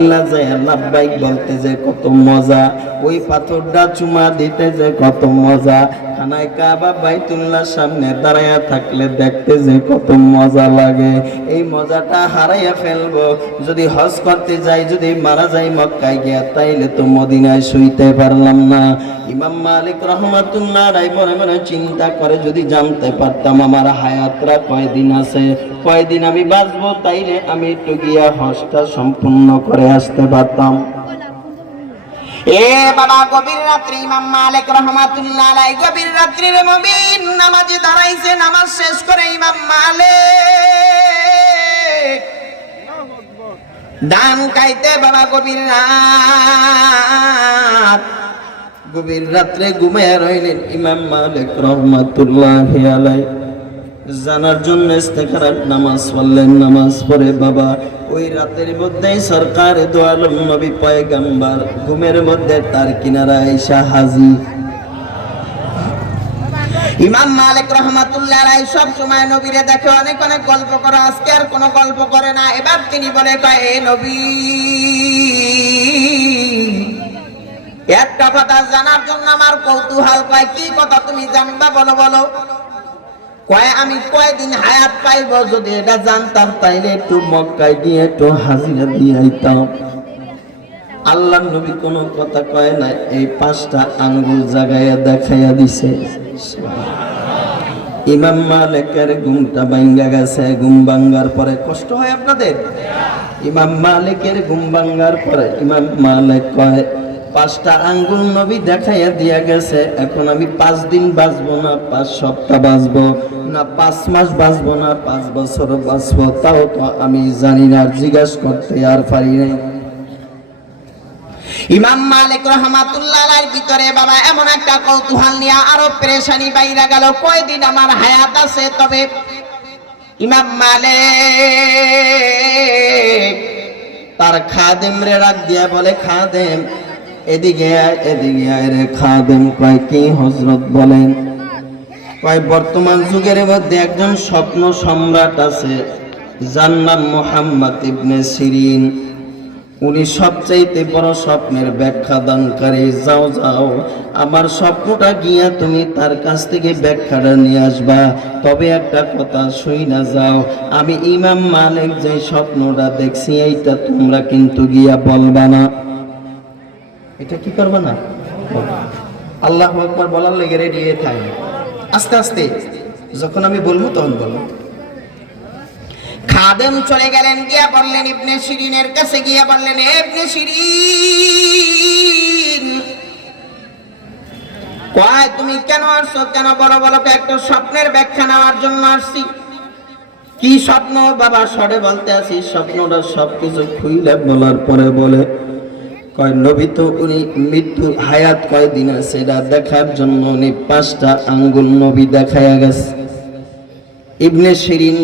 লাব্বাইক বলতে যে কত মজা, ওই পাথরটা চুমা দিতে যে কত মজা, খানায় কাবা বাইতুল্লাহর সামনে দাঁড়ায়া থাকলে দেখতে যে কত মজা লাগে। এই মজাটা হারাইয়া ফেলবো যদি হজ করতে যাই, যদি মারা যাই মক্কায় গিয়া, তাইলে তো মদিনায় শুইতে পারলাম না। ইমাম মালিক রহমাতুল্লাহ আলাইহি মনে মনে চিন্তা করে, যদি জানতে পারতাম আমার হায়াতরা কয়দিন আছে, কয়দিন আমি বাঁচবো, তাইলে আমি একটু গিয়া হজটা সম্পূর্ণ করে আসতে পারতাম। এ বাবা, গভীর রাত্রি ইমাম মালিক রহমাতুল্লাহ আলাইহি গভীর রাত্রির মুমিন নামাজে দাঁড়াইছে। নামাজ শেষ করে ইমাম মালিক দান খাইতে বাবা গভীর রাত্রে ঘুমিয়ে রইলেন ইমাম মালিক রহমাতুল্লাহি আলাইহি। জানার জন্য ইস্তেখারাত নামাজ পড়লেন। নামাজ পড়ে বাবা ওই রাতের মধ্যেই সরকার দো আলম নবী পয়গম্বর ঘুমের মধ্যে তার কিনারায় আয়েশা হাজির। ইমাম মালিক রহমাতুল্লাহ আলাইহি সব সময় নবীরে দেখে, অনেক অনেক গল্প করে, আজকে আর কোনো গল্প করে না। এবার তিনি বলে, কয় এ নবী, একটা কথা জানার জন্য আমার কৌতূহল। কয় কি কথা তুমি জানবা, বলো বলো। কয় আমি কয়দিন হায়াত পাইব, যদি এটা জানতাম তাইলে একটু মক্কায় গিয়ে একটু হাজিরা দিয়ে আইতাম। আল্লাহ নবী কোনো কথা কয় না, এই 5টা আঙ্গুল জাগাইয়া দেখাইয়া দিছে। ইমাম মালিকের ঘুমটা ভাঙ্গা গেছে। ঘুম ভাঙ্গার পরে কষ্ট হয় আপনাদের? ইমাম মালিকের ঘুম ভাঙ্গার পরে ইমাম মালিক কয়, 5টা আঙ্গুল নবী দেখাইয়া দিয়া গেছে, এখন আমি 5 দিন বাঁচবো না, 5 সপ্তাহ বাঁচবো না, 5 মাস বাঁচবো না, 5 বছর বাঁচবো, তাও তো আমি জানি না, জিজ্ঞাসা করতে আর পারি নাই। ইমাম মালিক রহমাতুল্লাহ আলাইহির ভিতরে বাবা এমন একটা কৌতূহল নিয়ে আরো পেরেশানি বাইরা গেল, কয়দিন আমার হায়াত আছে। তবে ইমাম মালিক তার খাদেম রে রাখ দিয়া বলে, খাদেম এদিকে আয়, এদিকে আয় রে। খাদেম কয়, কি হযরত বলেন? কয়, বর্তমান যুগের মধ্যে একজন স্বপ্ন সম্রাট আছে, যার নাম মুহাম্মদ ইবনে সিরিন। উনি সবচাইতে বড় স্বপ্নের ব্যাখ্যা দানকারী। যাও যাও, আমার স্বপ্নটা গিয়া তুমি তার কাছ থেকে ব্যাখ্যাটা নিয়ে আসবা। তবে একটা কথা শুই না যাও, আমি ইমাম মালিক যে স্বপ্নটা দেখছি, এইটা তোমরা কিন্তু গিয়া বলবা না। এটা কি করবা না? আল্লাহু আকবার বলার লেগে রেডি হয়ে থাকে। আস্তে আস্তে যখন আমি বলবো তখন বলবো। খাদেম চলে গেলেন, গিয়া বললেন ইবনে সিরিনের কাছে, গিয়া বললেন, ইবনে সিরিন, কয় তুমি কেন আসছো? কেন? বড় বড় একটা স্বপ্নের ব্যাখ্যা নেওয়ার জন্য আসছি। কি স্বপ্ন বাবা? সরে বলতে আসি। স্বপ্নটা সবকিছু খুইলে বলার পরে বলে, কয় নবী তো উনি মৃত্যু হায়াত কয়দিন আছে এটা দেখার জন্য উনি 5টা আঙ্গুল নবী দেখাইয়া গেছে। ইবনে সিরিন